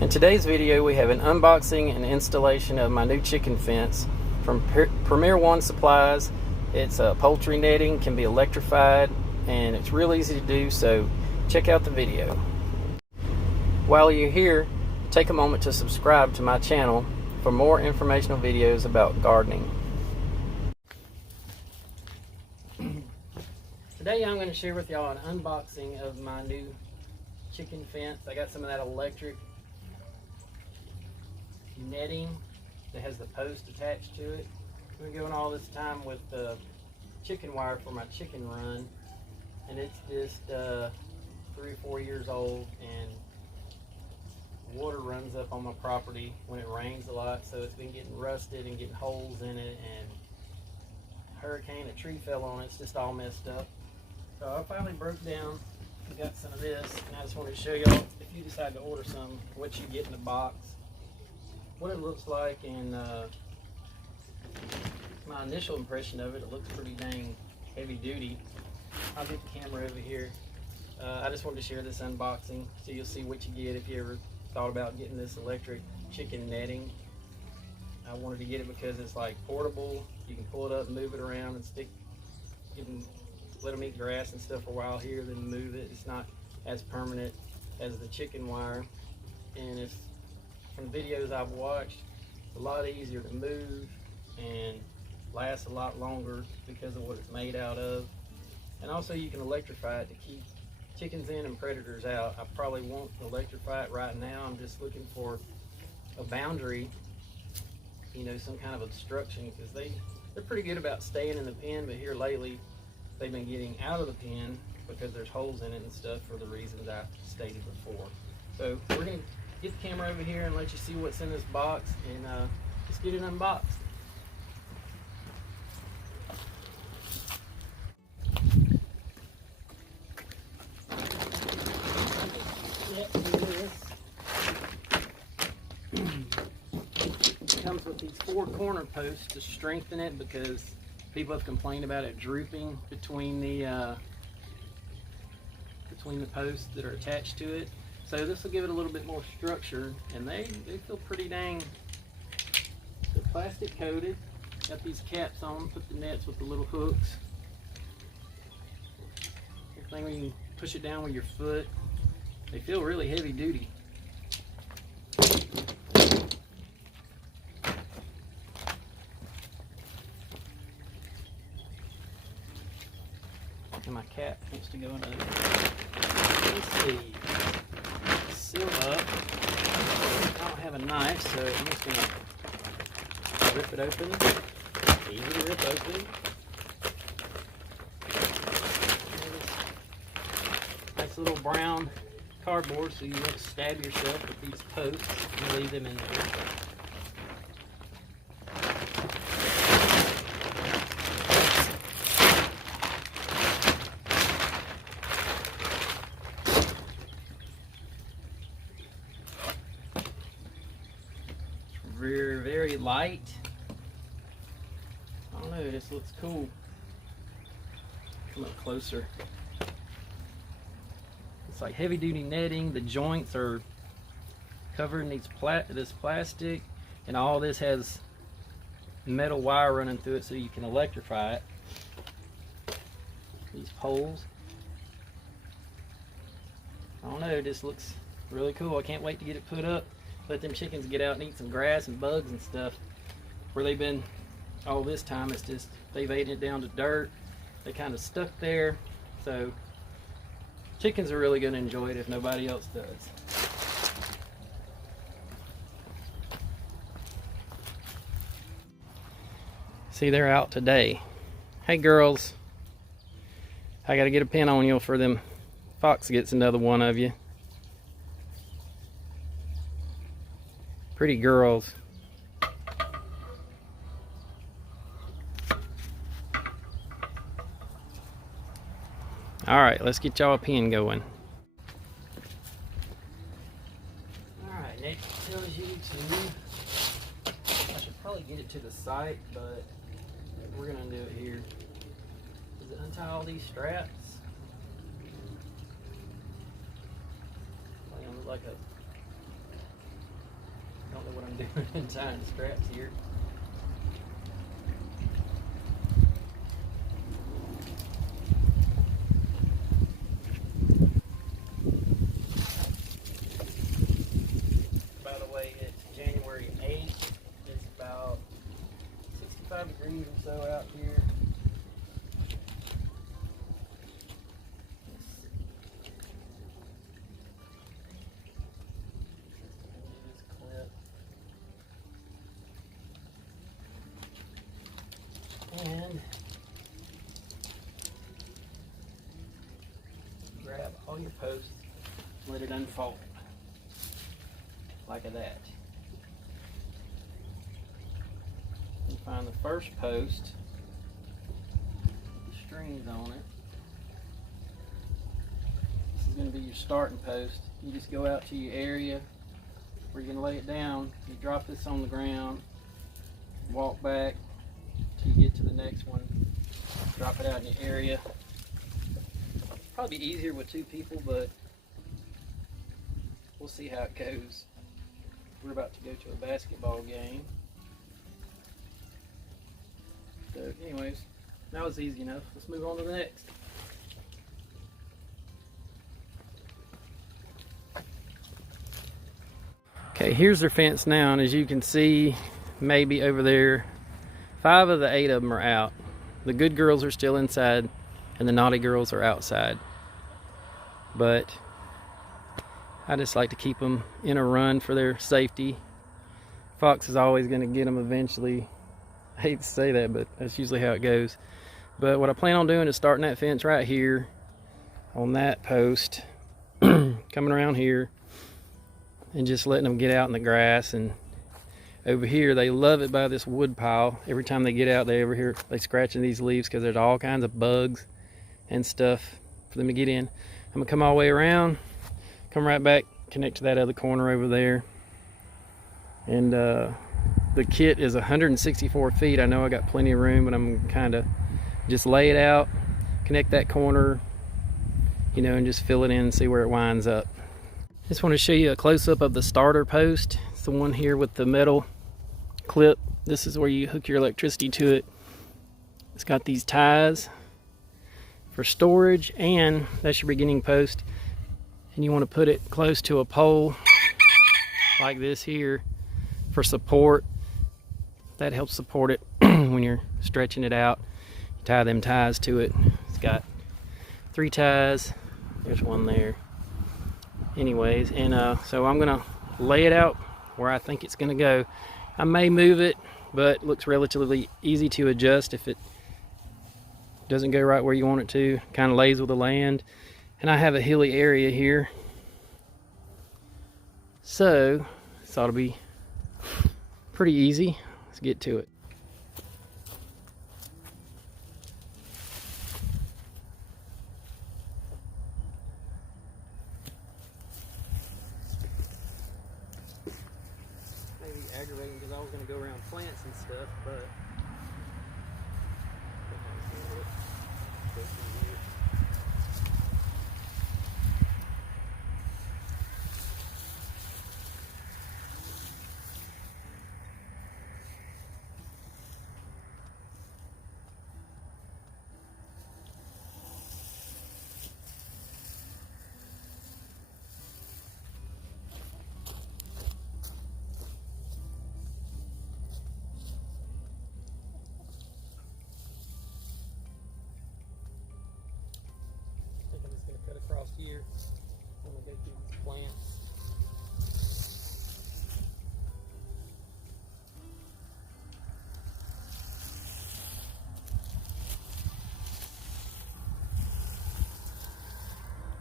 In today's video, we have an unboxing and installation of my new chicken fence from Premier One Supplies. It's poultry netting, can be electrified, and it's real easy to do, so check out the video. While you're here, take a moment to subscribe to my channel for more informational videos about gardening. Today I'm going to share with y'all an unboxing of my new chicken fence. I got some of that electric netting that has the post attached to it. I've been going all this time with the chicken wire for my chicken run, and it's just 3 or 4 years old, and water runs up on my property when it rains a lot, so it's been getting rusted and getting holes in it, and a tree fell on it. It's just all messed up. So I finally broke down and got some of this, and I just wanted to show y'all, if you decide to order some, what you get in the box, what it looks like, and my initial impression of it. It looks pretty dang heavy duty. I'll get the camera over here. I just wanted to share this unboxing so you'll see what you get if you ever thought about getting this electric chicken netting. I wanted to get it because it's like portable. You can pull it up and move it around and you can let them eat grass and stuff for a while here, then move it. It's not as permanent as the chicken wire, and it's, from the videos I've watched, a lot easier to move and lasts a lot longer because of what it's made out of. And also you can electrify it to keep chickens in and predators out. I probably won't electrify it right now. I'm just looking for a boundary, you know, some kind of obstruction, because they're pretty good about staying in the pen, but here lately they've been getting out of the pen because there's holes in it and stuff for the reasons I stated before. So we're going to get the camera over here and let you see what's in this box, and let's get it unboxed. It comes with these 4 corner posts to strengthen it, because people have complained about it drooping between the posts that are attached to it. So this will give it a little bit more structure, and they feel pretty dang. They're plastic coated. Got these caps on. Put the nets with the little hooks. Everything where you can push it down with your foot. They feel really heavy duty. And my cap wants to go in there. Let's see. Seal up. I don't have a knife, so I'm just gonna rip it open. Easy to rip open. Nice little brown cardboard, so you won't stab yourself with these posts and leave them in there. Very, very light. I don't know, this looks cool. Come up closer. It's like heavy duty netting. The joints are covered in this plastic, and all this has metal wire running through it so you can electrify it. These poles. I don't know, it just looks really cool. I can't wait to get it put up. Let them chickens get out and eat some grass and bugs and stuff. Where they've been all this time, it's just they've eaten it down to dirt. They kind of stuck there. So chickens are really going to enjoy it if nobody else does. See, they're out today. Hey girls, I got to get a pin on you for them fox gets another one of you. Pretty girls. Alright, let's get y'all a pen going. Alright, next it tells you to, I should probably get it to the site, but we're going to do it here. Does it untie all these straps? Like a doing tying straps here. By the way, it's January 8th. It's about 65 degrees or so out here. And grab all your posts, let it unfold like that. You find the first post with the strings on it. This is going to be your starting post. You just go out to your area where you're going to lay it down. You drop this on the ground, walk back till you get to the next one, drop it out in your area. Probably easier with two people, but we'll see how it goes. We're about to go to a basketball game. So anyways, that was easy enough. Let's move on to the next. Okay, here's their fence now, and as you can see, maybe over there, 5 of the 8 of them are out. The good girls are still inside, and the naughty girls are outside. But I just like to keep them in a run for their safety. Fox is always going to get them eventually. I hate to say that, but that's usually how it goes. But what I plan on doing is starting that fence right here on that post, coming around here, and just letting them get out in the grass. And over here, they love it by this wood pile. Every time they get out, they over here, they scratching these leaves because there's all kinds of bugs and stuff for them to get in. I'm gonna come all the way around, come right back, connect to that other corner over there. And the kit is 164 feet. I know I got plenty of room, but I'm kind of just lay it out, connect that corner, you know, and just fill it in and see where it winds up. Just want to show you a close-up of the starter post. It's the one here with the metal clip. This is where you hook your electricity to it. It's got these ties for storage, and that's your beginning post. And you want to put it close to a pole like this here for support. That helps support it when you're stretching it out. You tie them ties to it. It's got 3 ties. There's one there. Anyways, and so I'm gonna lay it out where I think it's gonna go. I may move it, but it looks relatively easy to adjust if it doesn't go right where you want it to. Kind of lays with the land, and I have a hilly area here, so this ought to be pretty easy. Let's get to it. Aggravating because I was going to go around plants and stuff, but across here. I'm going to go through these plants.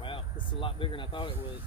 Wow, this is a lot bigger than I thought it was.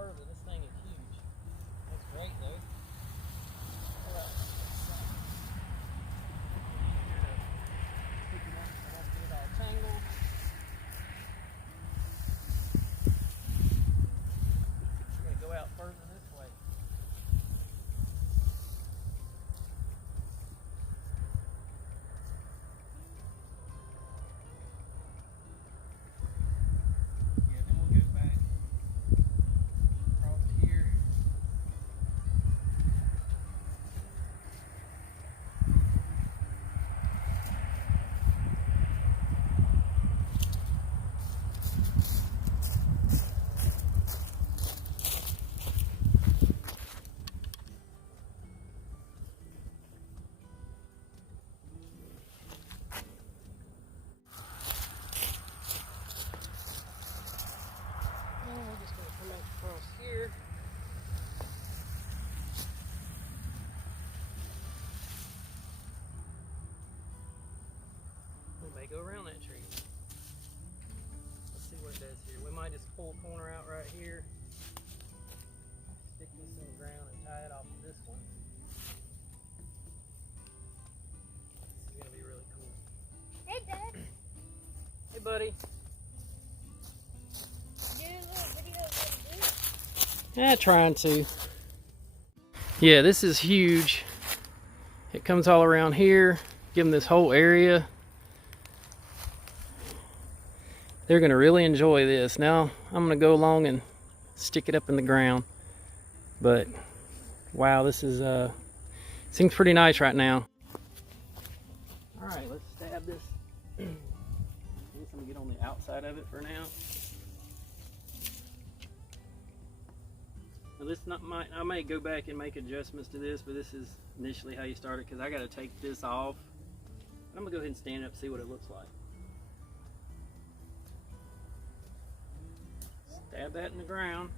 further. This thing is huge. That's great though. Pick it up. I won't get it all tangled. I'm gonna go out further this way. Yeah, then we'll go back across here. We're just going to come back across here. We may go around that tree. Let's see what it does here. We might just pull a corner out right here, stick this in the ground and tie it off of this one. This is going to be really cool. Hey, Dad. Hey, buddy. Yeah, trying to. Yeah, this is huge. It comes all around here. Give them this whole area. They're going to really enjoy this. Now, I'm going to go along and stick it up in the ground. But, wow, this is, seems pretty nice right now. Alright, let's stab this. I'm going to get on the outside of it for now. Now this I may go back and make adjustments to this, but this is initially how you start it because I got to take this off. I'm going to go ahead and stand it up and see what it looks like. Stab that in the ground.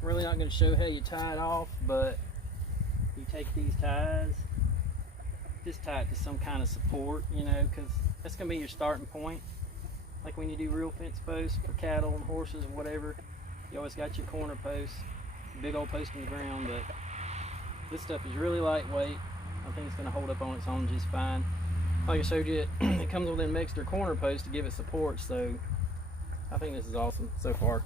I'm really not going to show how you tie it off, but you take these ties, just tie it to some kind of support, you know, because that's going to be your starting point. Like when you do real fence posts for cattle and horses or whatever, you always got your corner posts, big old post in the ground, but this stuff is really lightweight. I think it's going to hold up on its own just fine. Like I showed you, it comes with an extra corner post to give it support, so I think this is awesome so far.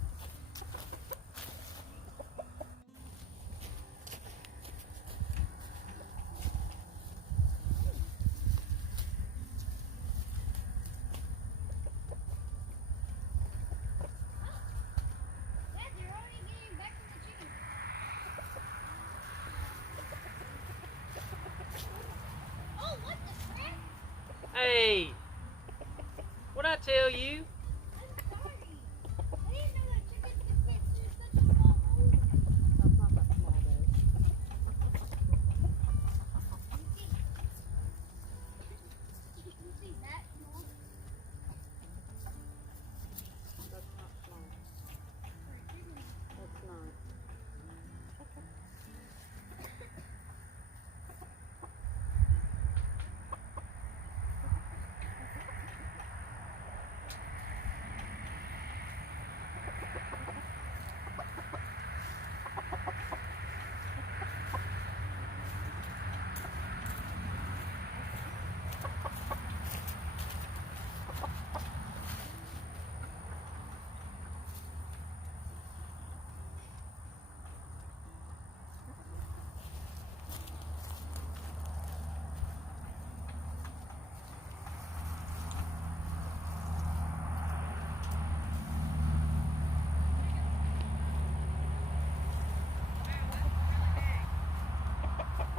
Hey, what'd I tell you? I'm sorry. I didn't know that chickens could fit through such a small hole. That's not that small, babe. You see that? No. That's not small. That's not.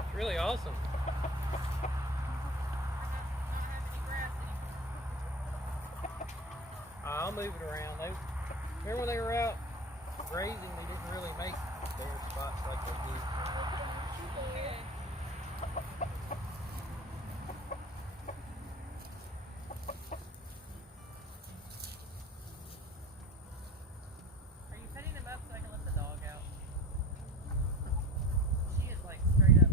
It's really awesome. I'll move it around. Remember when they were out grazing, they didn't really make bare spots like they do. Are you petting them up so I can let the dog out? She is like straight up.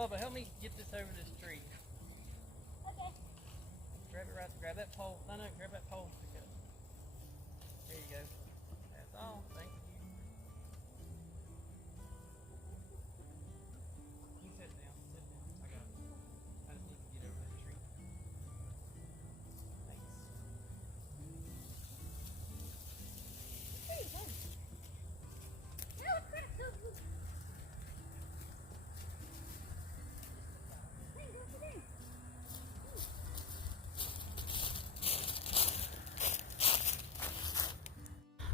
Bubba, help me get this over this tree. Okay. Grab it right, grab that pole. No, grab that pole. There you go. That's all. Thank you. You sit down. Sit down. I got it. I just need to get over that tree. Thanks. Hey, hey. Now it's cracked so good. Hey, go for there.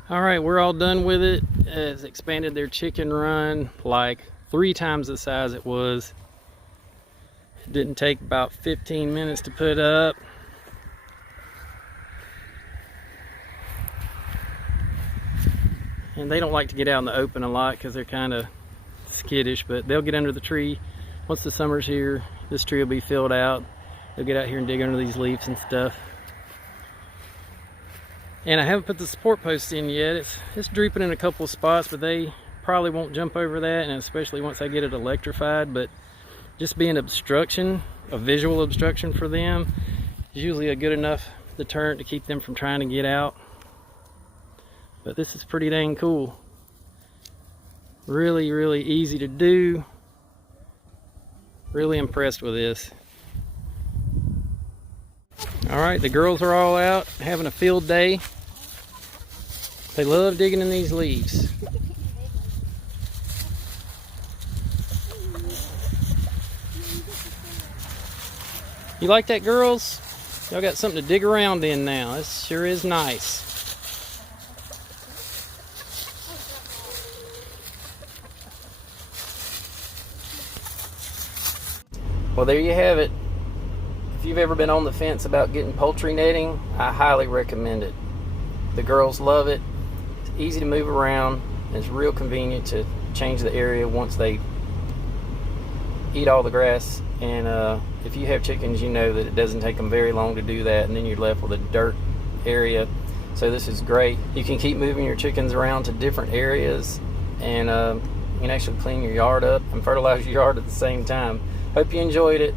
All right, we're all done with it. It's expanded their chicken run like 3 times the size it was. It didn't take about 15 minutes to put up. And they don't like to get out in the open a lot because they're kind of skittish, but they'll get under the tree. Once the summer's here, this tree will be filled out. They'll get out here and dig under these leaves and stuff. And I haven't put the support posts in yet. It's drooping in a couple of spots, but they probably won't jump over that, and especially once I get it electrified. But just being obstruction, a visual obstruction for them, is usually a good enough deterrent to keep them from trying to get out. But this is pretty dang cool. Really, really easy to do. Really impressed with this. All right, the girls are all out having a field day. They love digging in these leaves. You like that, girls? Y'all got something to dig around in now. This sure is nice. Well, there you have it. If you've ever been on the fence about getting poultry netting, I highly recommend it. The girls love it. It's easy to move around, and it's real convenient to change the area once they eat all the grass. And if you have chickens, you know that it doesn't take them very long to do that, and then you're left with a dirt area. So this is great. You can keep moving your chickens around to different areas, and you can actually clean your yard up and fertilize your yard at the same time. Hope you enjoyed it.